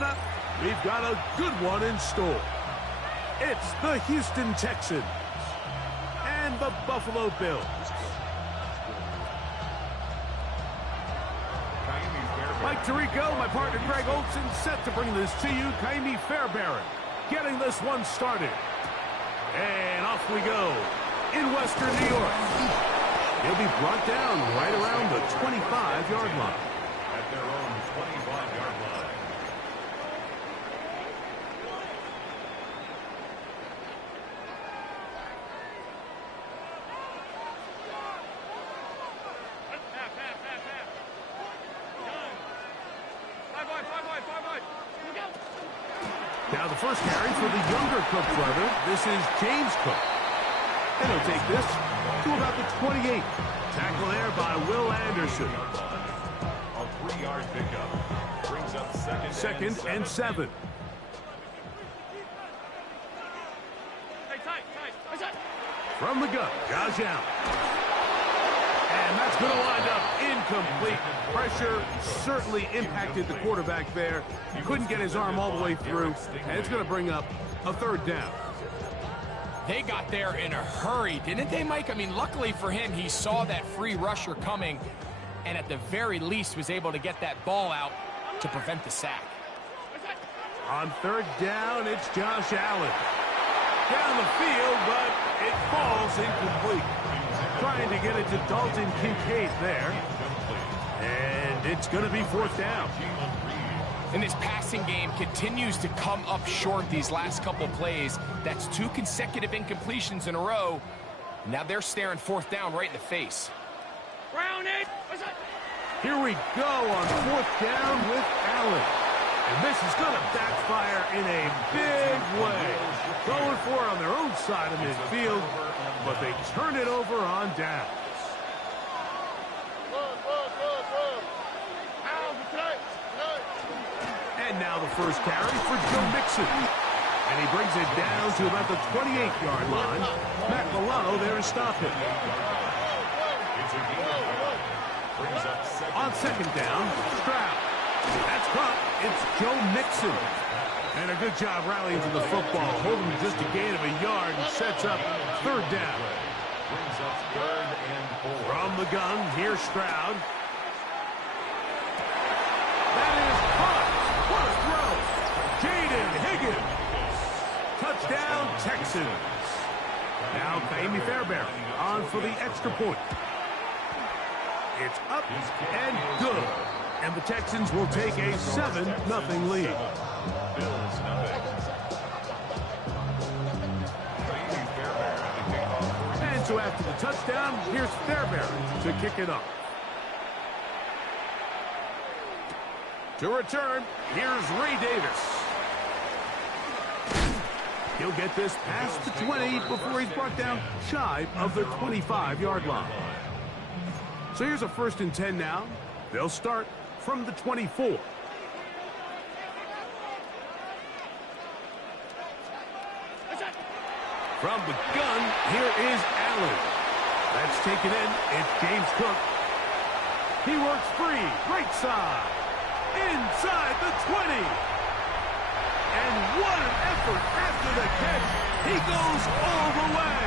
Coming up, we've got a good one in store. It's the Houston Texans and the Buffalo Bills. Mike Tirico, my partner Greg Olson, set to bring this to you. Kaimi Fairbairn getting this one started. And off we go in Western New York. He'll be brought down right around the 25-yard line. At their own 25-yard line. Now the first carry for the younger Cook brother. This is James Cook. And he'll take this to about the 28. Tackle there by Will Anderson. A 3-yard pickup. Brings up second and 7. From the gun, Josh Allen. And that's going to wind up incomplete. Pressure certainly impacted the quarterback there. He couldn't get his arm all the way through, and it's going to bring up a 3rd down. They got there in a hurry, didn't they, Mike? I mean, luckily for him, he saw that free rusher coming, and at the very least was able to get that ball out to prevent the sack. On 3rd down, it's Josh Allen. Down the field, but it falls incomplete. Trying to get it to Dalton Kincaid there. And it's going to be 4th down. And this passing game continues to come up short these last couple plays. That's 2 consecutive incompletions in a row. Now they're staring 4th down right in the face. Here we go on 4th down with Allen. And this is going to backfire in a big way. Going for it on their own side of midfield, but they turn it over on downs. And now the first carry for Joe Mixon. And he brings it down to about the 28-yard line. Matt Milano there to stop him. On 2nd down, Stroud. That's caught. It's Joe Mixon. And a good job rallying to the football, holding just a gain of a yard and sets up 3rd down. Brings up 3rd and 4. From the gun, here's Stroud. That is caught. What a throw. Jaden Higgins. Touchdown, Texans. Now Kaimi Fairbairn on for the extra point. It's up and good. And the Texans will take a 7-0 lead. And so after the touchdown, here's Fairbairn to kick it off. To return, here's Ray Davis. He'll get this past the 20 before he's brought down shy of the 25-yard line. So here's a 1st and 10 now. They'll start from the 24. From the gun, here is Allen. That's taken in. It's James Cook. He works free. Right side. Inside the 20. And what an effort after the catch. He goes all the way.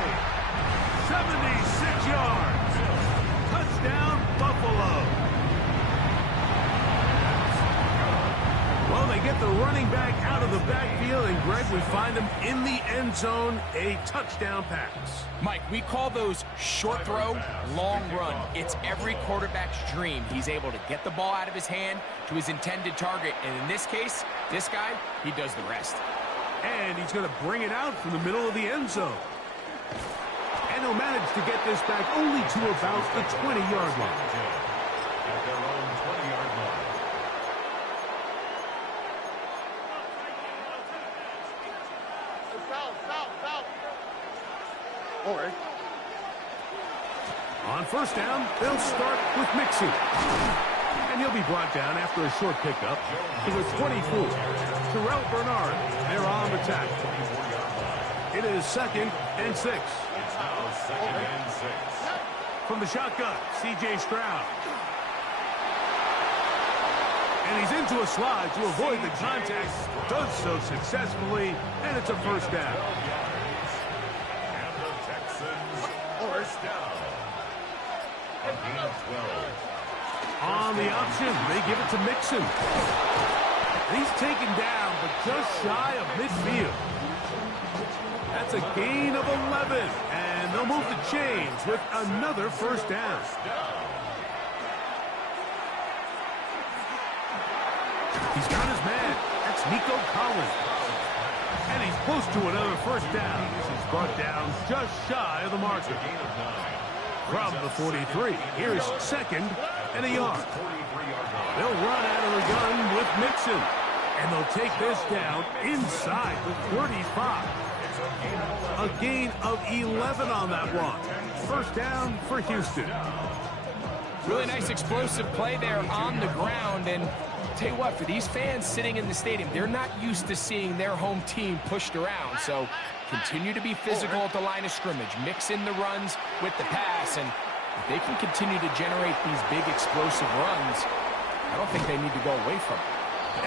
76 yards. Touchdown, Buffalo. Well, they get the running back out of the backfield, and Greg, we find him in the end zone, a touchdown pass. Mike, we call those short throw, long run. It's every quarterback's dream. He's able to get the ball out of his hand to his intended target, and in this case, this guy, he does the rest. And he's going to bring it out from the middle of the end zone. And he'll manage to get this back only to about the 20-yard line. At their own 20-yard line. All right. On 1st down, they'll start with Mixon. And he'll be brought down after a short pickup to the 24. Terrell Bernard, they're on the tackle. It is 2nd and 6. It's now 2nd and 6. From the shotgun, C.J. Stroud. And And he's into a slide to avoid the contact. Does so successfully, and it's a first down. And the Texans first down. A gain of 12. On the option, they give it to Mixon. He's taken down, but just shy of midfield. That's a gain of 11, and they'll move the chains with another first down. He's got his man. That's Nico Collins. And he's close to another first down. He's brought down just shy of the marker. From the 43, here's second and a yard. They'll run out of the gun with Mixon. And they'll take this down inside the 35. A gain of 11 on that one. First down for Houston. Really nice explosive play there on the ground. And tell you what, for these fans sitting in the stadium, they're not used to seeing their home team pushed around. So continue to be physical at the line of scrimmage. Mix in the runs with the pass. And if they can continue to generate these big explosive runs, I don't think they need to go away from it.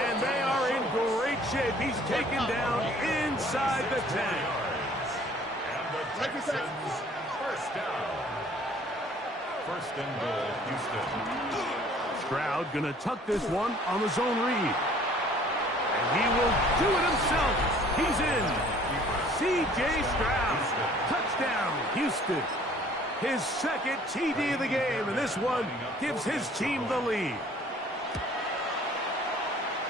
And they are in great shape. He's taken down inside the 10. And the Texans first down. First and goal, Houston. Stroud gonna tuck this one on the zone read. And he will do it himself. He's in. C.J. Stroud. Touchdown, Houston. His second TD of the game, and this one gives his team the lead.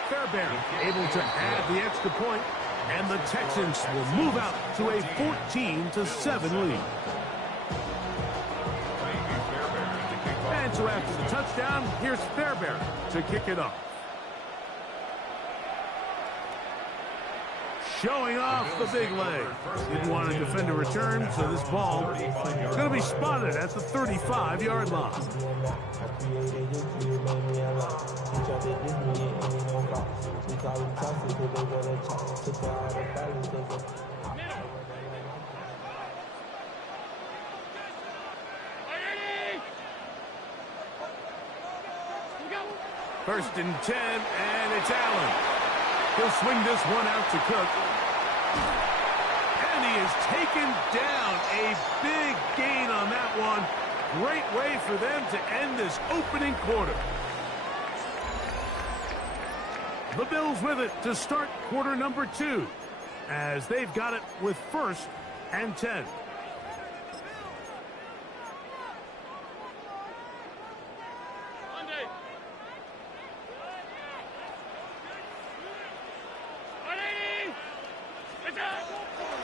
Fairbairn able to add the extra point, and the Texans will move out to a 14-7 lead. And so after the touchdown, here's Fairbairn to kick it off. Showing off the big leg. Didn't want to defend a return, so this ball is going to be spotted at the 35-yard line. First and 10, and it's Allen. He'll swing this one out to Cook. And he has taken down a big gain on that one. Great way for them to end this opening quarter. The Bills with it to start quarter number 2, as they've got it with first and 10.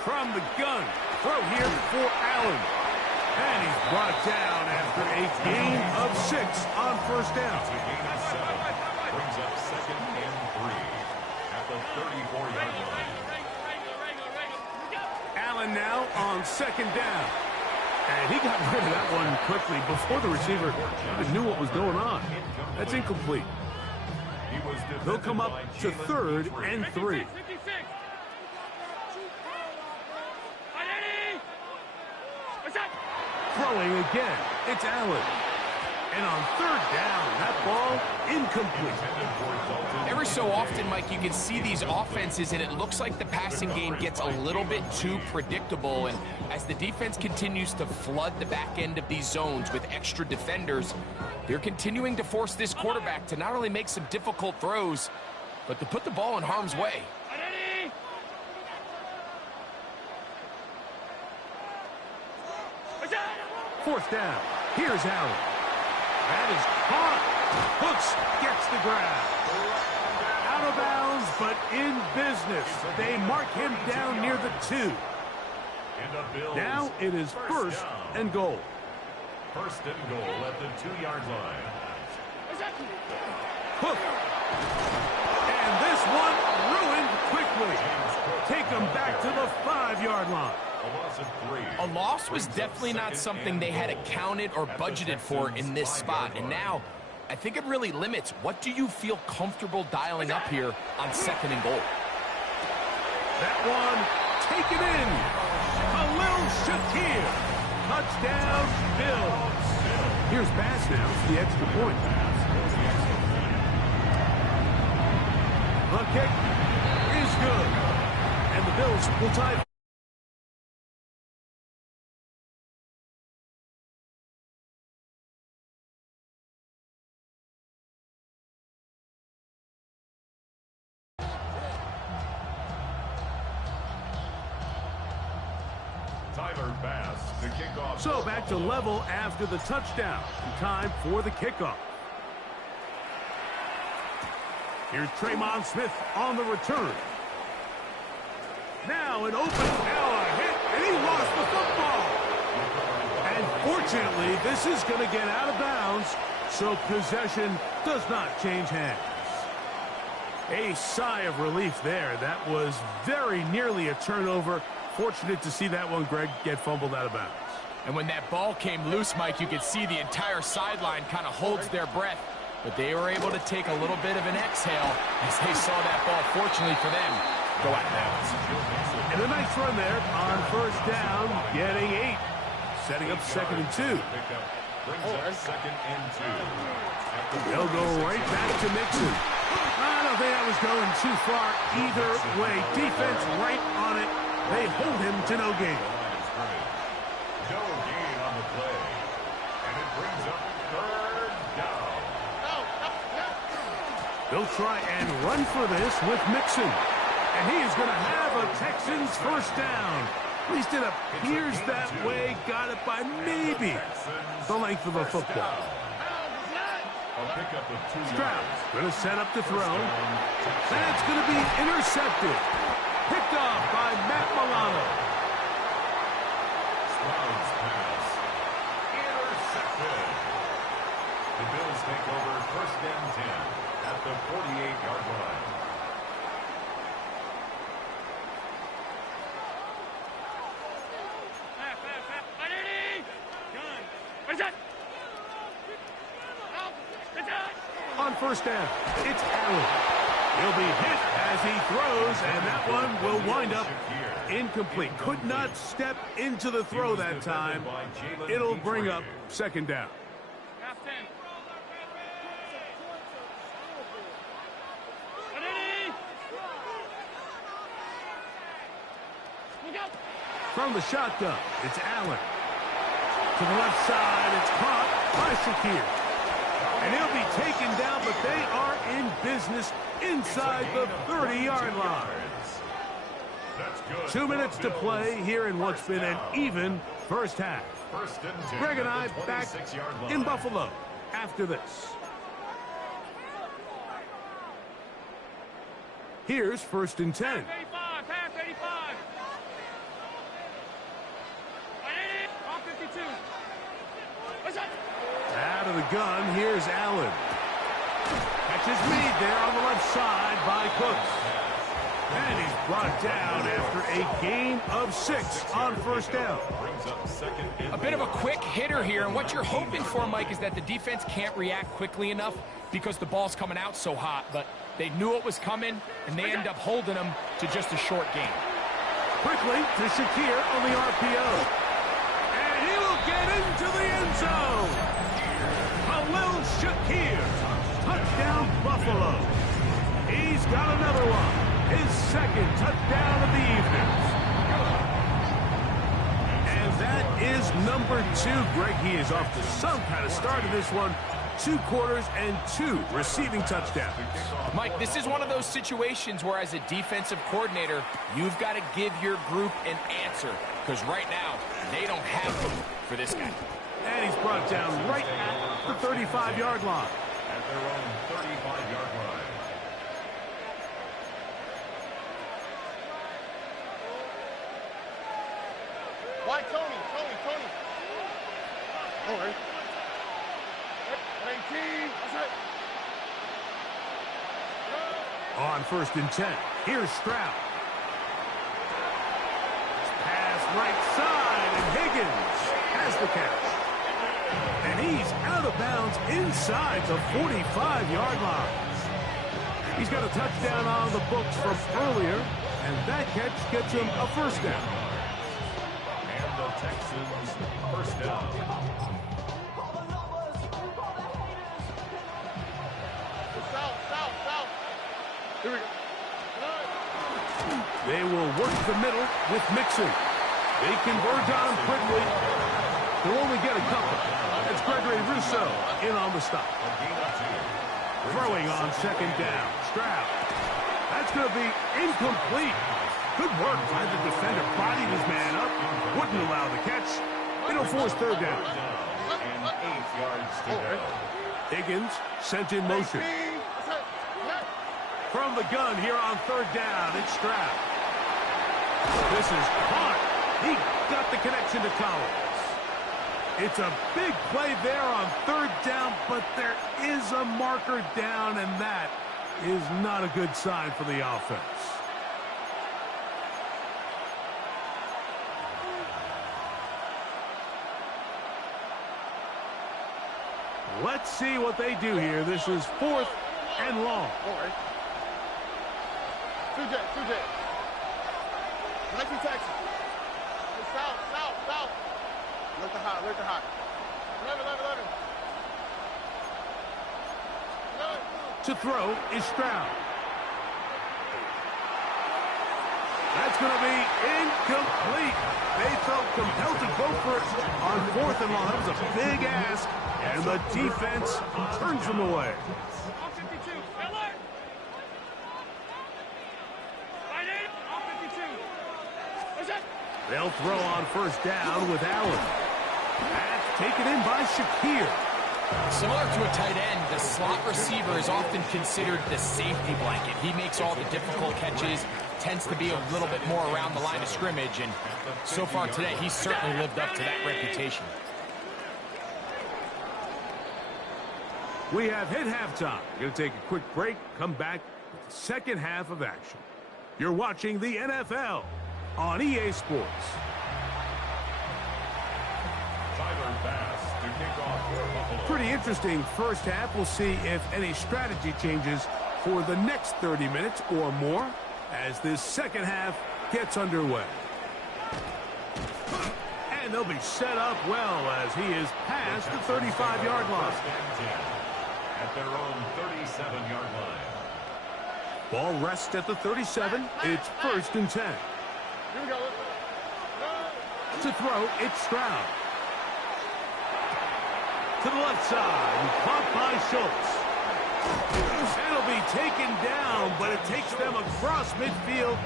From the gun, throw here for Allen. And he's brought down after a gain of 6 on first down. Brings up second and 3 at the 34-yard line. Allen now on second down. And he got rid of that one quickly before the receiver even knew what was going on. That's incomplete. They'll come up to third and 3. Throwing again, it's Allen. And on third down, that ball incomplete. Every so often, Mike, you can see these offenses, and it looks like the passing game gets a little bit too predictable. And as the defense continues to flood the back end of these zones with extra defenders, they're continuing to force this quarterback to not only make some difficult throws, but to put the ball in harm's way. Fourth down. Here's Allen. That is caught. Hooks gets the grab. Out of bounds, but in business. They mark him down near the 2. Now it is first and goal. First and goal at the 2-yard line. Hook. And this one ruined quickly. Take them back to the 5-yard line. A loss was definitely not something they had accounted or budgeted for in this spot. And now, I think it really limits what do you feel comfortable dialing up here on second and goal. That one taken in. Khalil Shakir. Touchdown, Bills. Here's Bass now for the extra point. The kick is good. And the Bills will tie. So back to level after the touchdown. Time for the kickoff. Here's Tremon Smith on the return. Now an open, now a hit, and he lost the football. And fortunately, this is going to get out of bounds, so possession does not change hands. A sigh of relief there. That was very nearly a turnover. Fortunate to see that one, Greg, get fumbled out of bounds. And when that ball came loose, Mike, you could see the entire sideline kind of holds their breath. But they were able to take a little bit of an exhale as they saw that ball, fortunately for them, go out of bounds. And a nice run there on first down, getting 8. Setting up 2nd and 2. They'll go right back to Mixon. I don't think I was going too far either way. Defense right on it. They hold him to no gain. No gain on the play. And it brings up 3rd down. They'll try and run for this with Mixon. And he is going to have a Texans first down. At least it appears that way. Got it by maybe the length of a football. Stroud going to set up to throw. That's going to be intercepted. Picked off by Matt Milano. Stroud's pass. Intercepted. The Bills take over 1st and 10 at the 48-yard line. On first down, it's Allen. He'll be hit as he throws, and that one will wind up incomplete. Could not step into the throw that time. It'll bring up 2nd down. From the shotgun, it's Allen. To the left side, it's caught by Shakir. And he'll be taken down, but they are in business inside the 30-yard line. 2 minutes to play here in what's been an even first half. Greg and I back in Buffalo after this. Here's 1st and 10. Out of the gun, here's Allen. Catches lead there on the left side by Cooks. And he's brought down after a gain of 6 on first down. A bit of a quick hitter here, and what you're hoping for, Mike, is that the defense can't react quickly enough because the ball's coming out so hot. But they knew it was coming, and they end up holding them to just a short gain. Quickly to Shakir on the RPO. And he will get into the end zone. Khalil Shakir, touchdown Buffalo. He's got another one, his 2nd touchdown of the evening. And that is number 2. Greg, he is off to some kind of start in this one. 2 quarters and 2 receiving touchdowns. Mike, this is one of those situations where as a defensive coordinator, you've got to give your group an answer, because right now, they don't have them for this guy. And he's brought down right at the 35-yard line. At their own 35-yard line. Why, Tony? All right. 18. On 1st and 10, here's Stroud. Pass right side, and Higgins has the catch. And he's out of bounds inside the 45-yard line. He's got a touchdown on the books from earlier, and that catch gets him a first down. And the Texans first down. South. Here we go. They will work the middle with Mixon. They converge on him quickly. They'll only get a couple. It's Gregory Rousseau in on the stop. Throwing on second down. Stroud. That's going to be incomplete. Good work by the defender. Bodied his man up. Wouldn't allow the catch. It'll force third down. And 8 yards to go. Higgins sent in motion. From the gun here on third down, it's Stroud. This is caught. He got the connection to Collins. It's a big play there on third down, but there is a marker down, and that is not a good sign for the offense. Let's see what they do here. This is 4th and long. CJ. Nike Texas. South. Look the hot. 11. To throw is Stroud. That's going to be incomplete. They felt compelled to go for it on 4th and long. That was a big ask, and the defense turns them away. They'll throw on first down with Allen. That's taken in by Shakir. Similar to a tight end, the slot receiver is often considered the safety blanket. He makes all the difficult catches, tends to be a little bit more around the line of scrimmage, and so far today, he's certainly lived up to that reputation. We have hit halftime. We're going to take a quick break, come back with the second half of action. You're watching the NFL on EA Sports. Pretty interesting first half. We'll see if any strategy changes for the next 30 minutes or more as this second half gets underway. And they'll be set up well as he is past the 35-yard line. At their own 37-yard line. Ball rests at the 37. It's 1st and 10. Here we go. To throw, it's Stroud. To the left side, caught by Schultz. It'll be taken down, but it takes them across midfield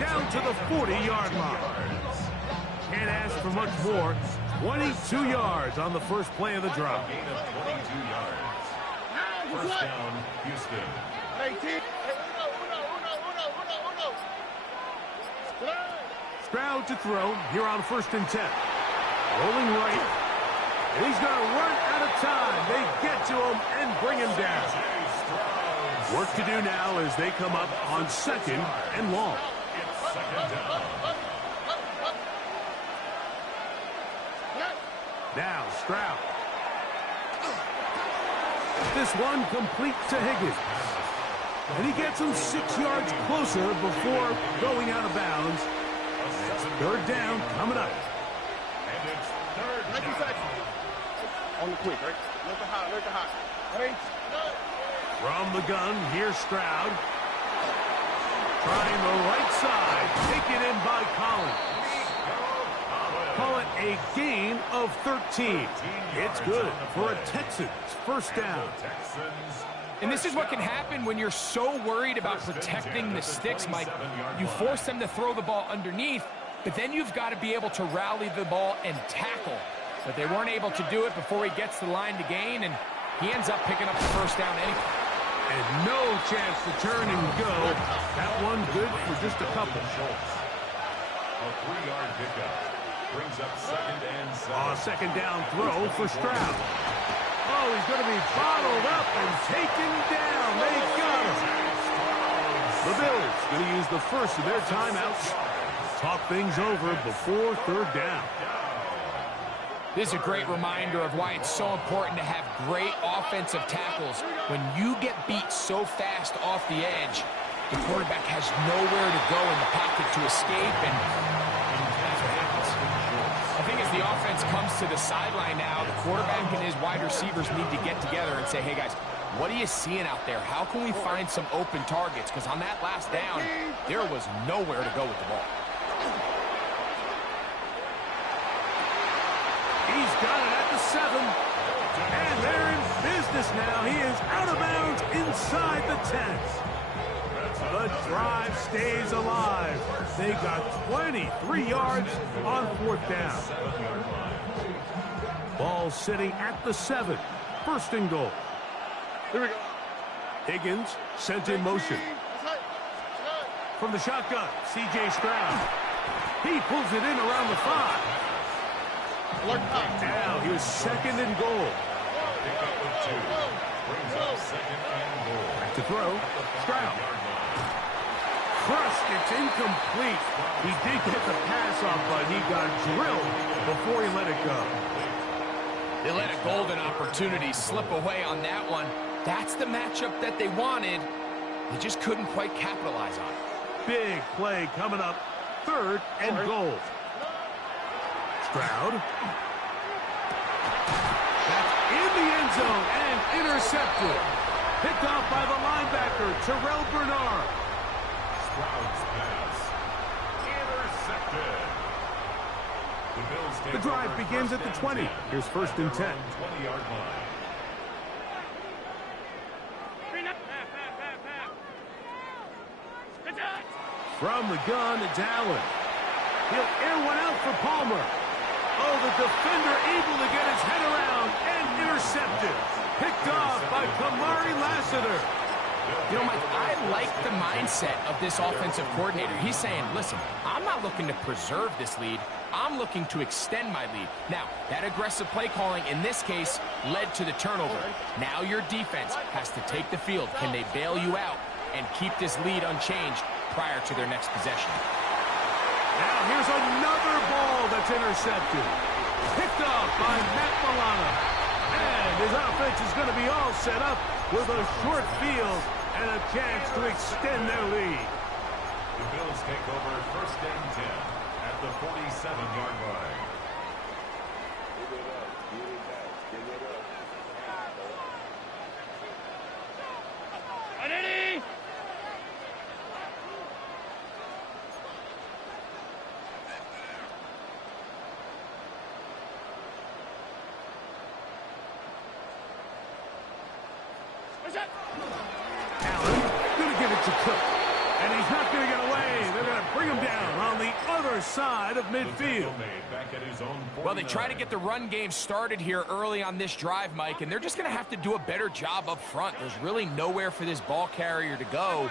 down to the 40-yard line. Can't ask for much more. 22 yards on the first play of the drive. Gain of 22 yards. First down, Houston. 18. Stroud to throw here on 1st and 10. Rolling right. And he's going to run out of time. They get to him and bring him down. Work to do now as they come up on 2nd and long. It's 2nd down. Now Stroud. This one complete to Higgins. And he gets him 6 yards closer before going out of bounds. It's 3rd down coming up. And it's 3rd down. On the quick, right? Look the hot. Wait. From the gun, here's Stroud. Trying the right side. Taken in by Collins. Call it a gain of 13. It's good for a Texans first down. And this is what can happen when you're so worried about protecting the sticks, Mike. You force them to throw the ball underneath, but then you've got to be able to rally the ball and tackle. But they weren't able to do it before he gets the line to gain, and he ends up picking up the first down anyway. And no chance to turn and go. That one good for just a couple. A 3-yard pickup brings up 2nd and 7. Second down throw for Stroud. Oh, he's going to be bottled up and taken down. They got him. The Bills going to use the first of their timeouts. Talk things over before 3rd down. This is a great reminder of why it's so important to have great offensive tackles. When you get beat so fast off the edge, the quarterback has nowhere to go in the pocket to escape, and that's what happens. I think as the offense comes to the sideline now, the quarterback and his wide receivers need to get together and say, hey guys, What are you seeing out there? How can we find some open targets? Because on that last down, there was nowhere to go with the ball. He's got it at the 7. And they're in business now. He is out of bounds inside the 10. The drive stays alive. They got 23 yards on 4th down. Ball sitting at the 7. 1st and goal. Here we go. Higgins sent in motion. From the shotgun, C.J. Stroud. He pulls it in around the 5. Now here's 2nd and goal. Pick up with 2. Brings up 2nd and goal. Back to throw. Stroud. Crushed. It's incomplete. He did get the pass off, but he got drilled before he let it go. They let a golden opportunity slip away on that one. That's the matchup that they wanted. They just couldn't quite capitalize on it. Big play coming up. 3rd and goal. Stroud. That's in the end zone and intercepted. Picked off by the linebacker, Terrell Bernard. Stroud's pass. Intercepted. The Bills take The drive over begins at the 20. Here's 1st and 10. 20-yard line. From the gun, it's Allen. He'll air one out for Palmer. Oh, the defender able to get his head around and intercepted. Picked off by Kamari Lassiter. You know, Mike, I like the mindset of this offensive coordinator. He's saying, listen, I'm not looking to preserve this lead. I'm looking to extend my lead. Now, that aggressive play calling in this case led to the turnover. Now your defense has to take the field. Can they bail you out and keep this lead unchanged prior to their next possession? Now here's another ball that's intercepted. Picked off by Matt Milano. And his offense is going to be all set up with a short field and a chance to extend their lead. The Bills take over 1st and 10 at the 47-yard line. Allen going to give it to Cook. And he's not going to get away. They're going to bring him down on the other side of midfield. Well, they try to get the run game started here early on this drive, Mike, and they're just going to have to do a better job up front. There's really nowhere for this ball carrier to go.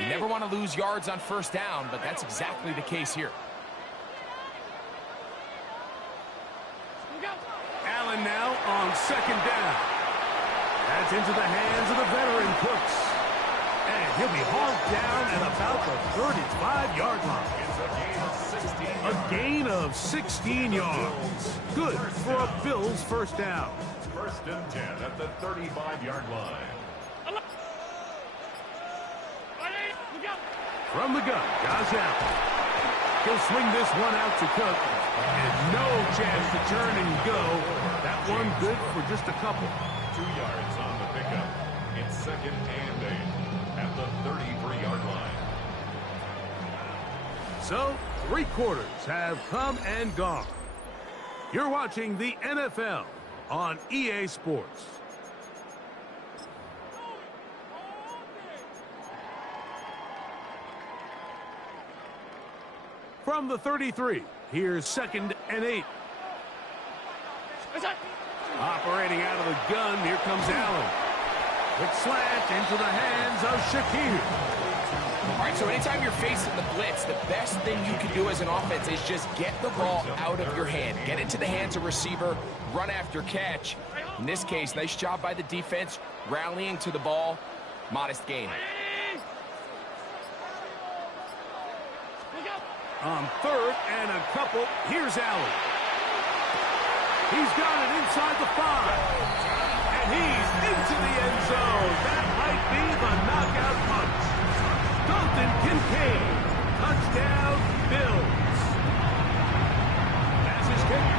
You never want to lose yards on 1st down, but that's exactly the case here. Allen now on 2nd down. That's into the hands of the veteran Cooks. And he'll be hauled down at about the 35-yard line. A gain of 16 yards. Good for a Bills 1st down. 1st and 10 at the 35-yard line. From the gun, Josh Allen. He'll swing this one out to Cook. And no chance to turn and go. That one good for just a couple. 2 yards on the pickup. It's 2nd and 8 at the 33-yard line. So, 3 quarters have come and gone. You're watching the NFL on EA Sports. From the 33, here's 2nd and 8. Operating out of the gun, here comes Allen. Quick slant into the hands of Shakir. All right, so anytime you're facing the blitz, the best thing you can do as an offense is just get the ball out of your hand. Get it to the hands of receiver, run after catch. In this case, nice job by the defense, rallying to the ball. Modest gain. On 3rd and a couple, here's Allen. He's got it inside the 5. And he's into the end zone. That might be the knockout punch. Dalton Kincaid. Touchdown, Bills. Pass is kicked.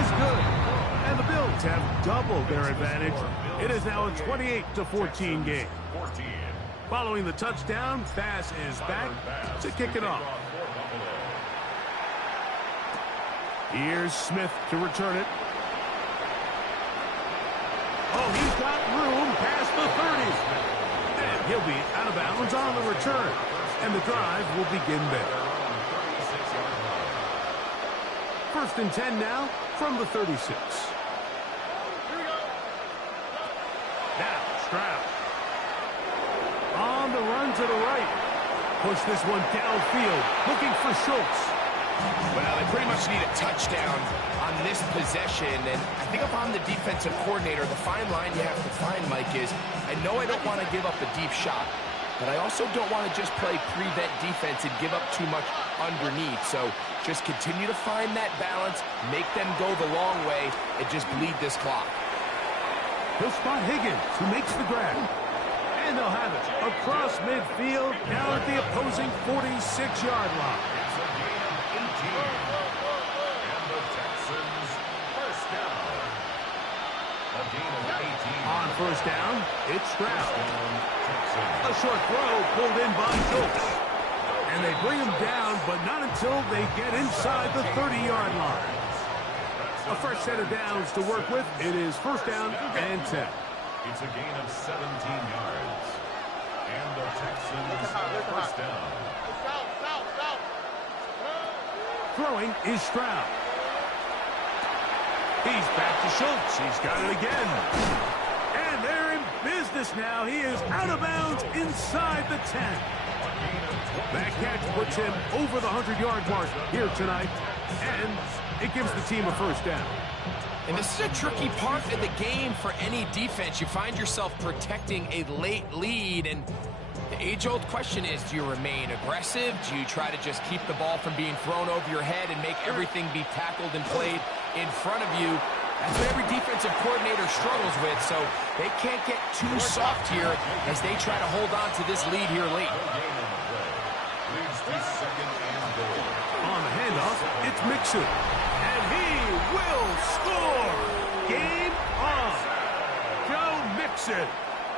Is good. And the Bills have doubled their advantage It is now a 28-14 game. Following the touchdown, Bass is back to kick it off. Here's Smith to return it. Oh, he's got room past the 30. And he'll be out of bounds on the return. And the drive will begin there. 1st and 10 now from the 36. Now, Stroud. On the run to the right. Push this one downfield, looking for Schultz. Well, they pretty much need a touchdown on this possession, and I think if I'm the defensive coordinator, the fine line you have to find, Mike, is I know I don't want to give up a deep shot, but I also don't want to just play prevent defense and give up too much underneath. So just continue to find that balance, make them go the long way, and just bleed this clock. He'll spot Higgins, who makes the grab. And they'll have it across midfield, now at the opposing 46-yard line. On 1st down, it's Stroud. A short throw pulled in by Schultz. And they bring him down, but not until they get inside the 30-yard line. A fresh set of downs to work with. It is 1st down and 10. It's a gain of 17 yards. And the Texans 1st down. Throwing is Stroud. He's back to Schultz. He's got it again. And they're in business now. He is out of bounds inside the 10. That catch puts him over the 100-yard mark here tonight. And it gives the team a 1st down. And this is a tricky part of the game for any defense. You find yourself protecting a late lead, and the age-old question is, do you remain aggressive? Do you try to just keep the ball from being thrown over your head and make everything be tackled and played in front of you? That's what every defensive coordinator struggles with, so they can't get too soft here as they try to hold on to this lead here late. On the handoff, it's Mixon. And he will score! Game on! Joe Mixon.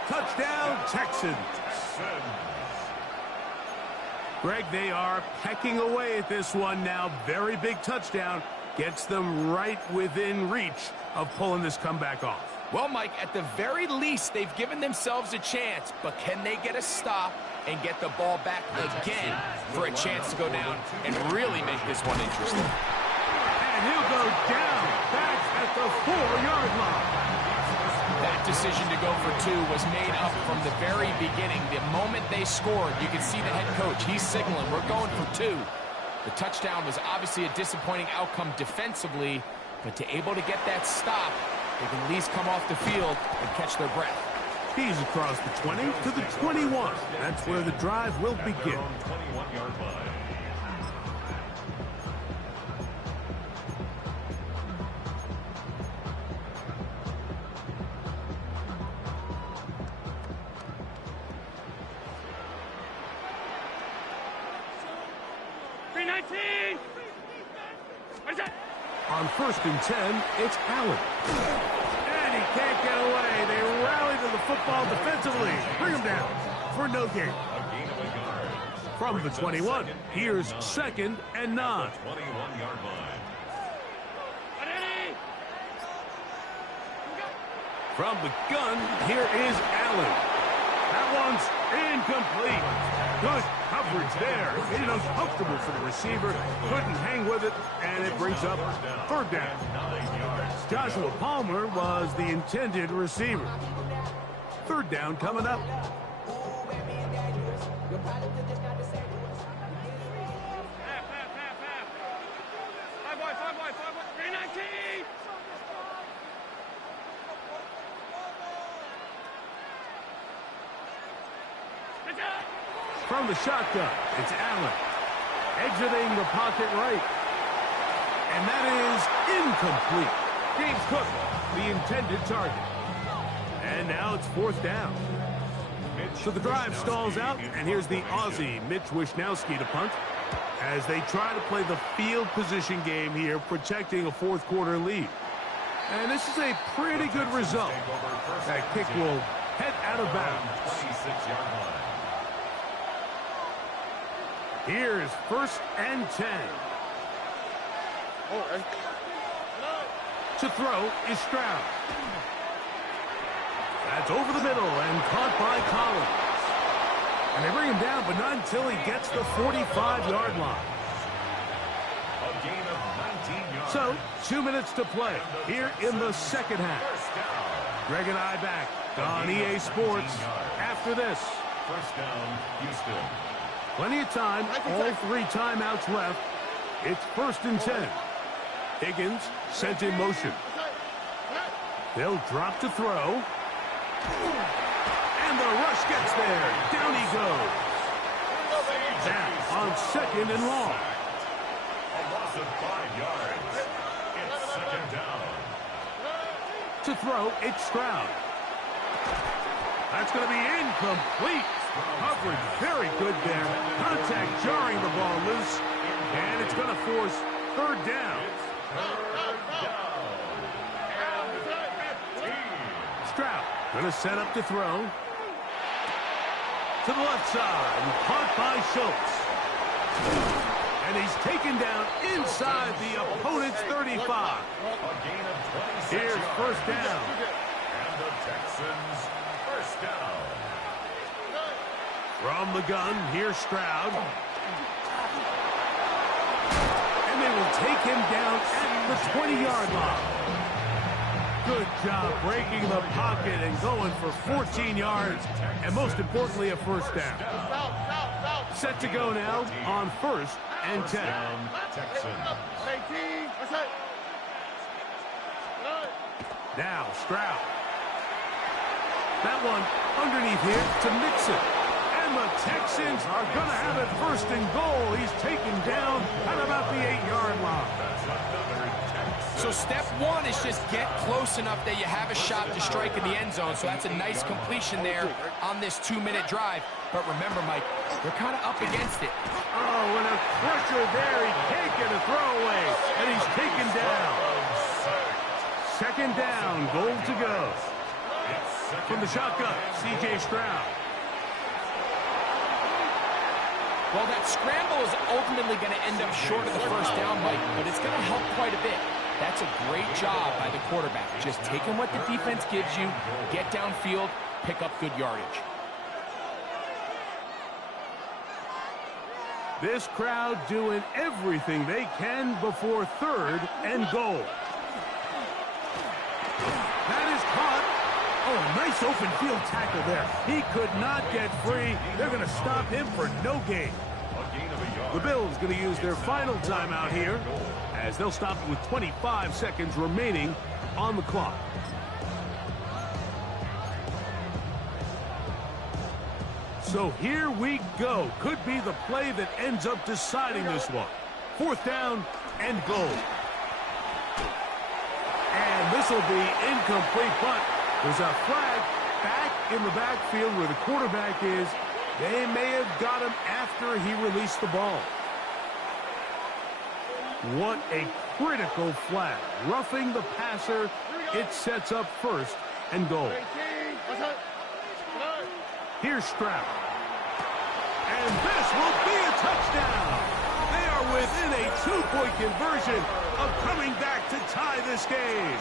Touchdown, Texans. Greg, they are pecking away at this one now. Very big touchdown. Gets them right within reach of pulling this comeback off. Well, Mike, at the very least, they've given themselves a chance, but can they get a stop and get the ball back again for a chance to go down and really make this one interesting? And he'll go down back at the 4-yard line. That decision to go for 2 was made up from the very beginning. The moment they scored, you can see the head coach. He's signaling, we're going for 2. The touchdown was obviously a disappointing outcome defensively, but to able to get that stop, they can at least come off the field and catch their breath. He's across the 20 to the 21. That's where the drive will begin. 21-yard line. On 1st and 10, it's Allen. And he can't get away. They rally to the football defensively. Bring him down for no gain. From the 21, here's 2nd and 9. 21-yard line. From the gun, here is Allen. That one's incomplete. Good coverage there. Made it uncomfortable for the receiver. Couldn't hang with it, and it brings up 3rd down. Joshua Palmer was the intended receiver. 3rd down coming up. From the shotgun, it's Allen. Exiting the pocket right. And that is incomplete. James Cook, the intended target. And now it's 4th down. So the drive stalls out, and here's the Aussie, Mitch Wishnowsky, to punt, as they try to play the field position game here, protecting a 4th quarter lead. And this is a pretty good result. That kick will head out of bounds. 26-yard line. Here's 1st and 10. To throw is Stroud. That's over the middle and caught by Collins. And they bring him down, but not until he gets the 45-yard line. A gain of 19 yards. So, 2 minutes to play here in the second half. First down. Greg and I back on EA Sports after this. First down, Houston. Plenty of time, all 3 timeouts left. It's 1st and 10. Higgins sent in motion. They'll drop to throw. And the rush gets there. Down he goes. Now on 2nd and long. A loss of 5 yards. It's 2nd down. To throw, it's Stroud. That's going to be incomplete. Coverage very good there. Contact jarring the ball loose. And it's going to force 3rd down. Stroud going to set up to throw. To the left side. Caught by Schultz. And he's taken down inside the opponent's 35. Here's 1st down. And the Texans, 1st down. From the gun, here's Stroud. And they will take him down at the 20-yard line. Good job breaking the pocket and going for 14 yards. And most importantly, a 1st down. Set to go now on 1st and 10. Down, Texans. Now Stroud. That one underneath here to Mixon. And the Texans are going to have it 1st and goal. He's taken down at about the 8-yard line. So step 1 is just get close enough that you have a shot to strike in the end zone. So that's a nice completion there on this 2-minute drive. But remember, Mike, they're kind of up against it. Oh, and a pressure there. He can't get a throwaway. And he's taken down. 2nd down, goal to go. From the shotgun, C.J. Stroud. Well, that scramble is ultimately going to end up short of the 1st down, Mike, but it's going to help quite a bit. That's a great job by the quarterback. Just taking what the defense gives you, get downfield, pick up good yardage. This crowd doing everything they can before 3rd and goal. That is caught. Oh, nice open field tackle there. He could not get free. They're going to stop him for no gain. The Bills going to use their final timeout here as they'll stop it with 25 seconds remaining on the clock. So here we go. Could be the play that ends up deciding this one. 4th down and goal. And this will be incomplete, but there's a flag back in the backfield where the quarterback is. They may have got him after he released the ball. What a critical flag. Roughing the passer, it sets up 1st and goal. Here's Stroud. And this will be a touchdown. They are within a 2-point conversion of coming back to tie this game.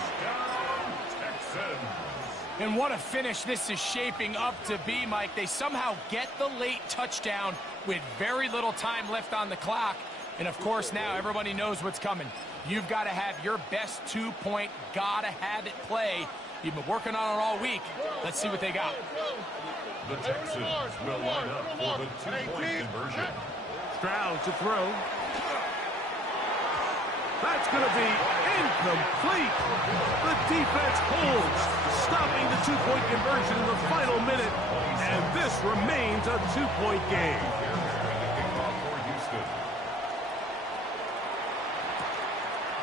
And what a finish this is shaping up to be, Mike. They somehow get the late touchdown with very little time left on the clock. And, of course, now everybody knows what's coming. You've got to have your best 2-point, gotta-have-it play. You've been working on it all week. Let's see what they got. The Texans will line up for the 2-point conversion. Stroud to throw. That's going to be incomplete. The defense holds, stopping the 2-point conversion in the final minute. And this remains a 2-point game.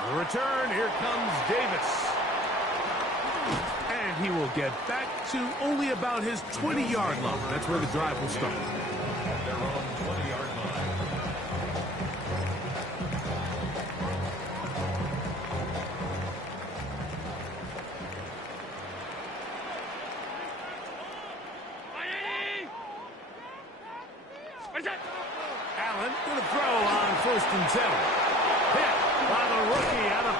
The return, here comes Davis. And he will get back to only about his 20-yard line. That's where the drive will start. At their own 20-yard line. Allen going to throw on 1st and 7. Hit by the rookie out of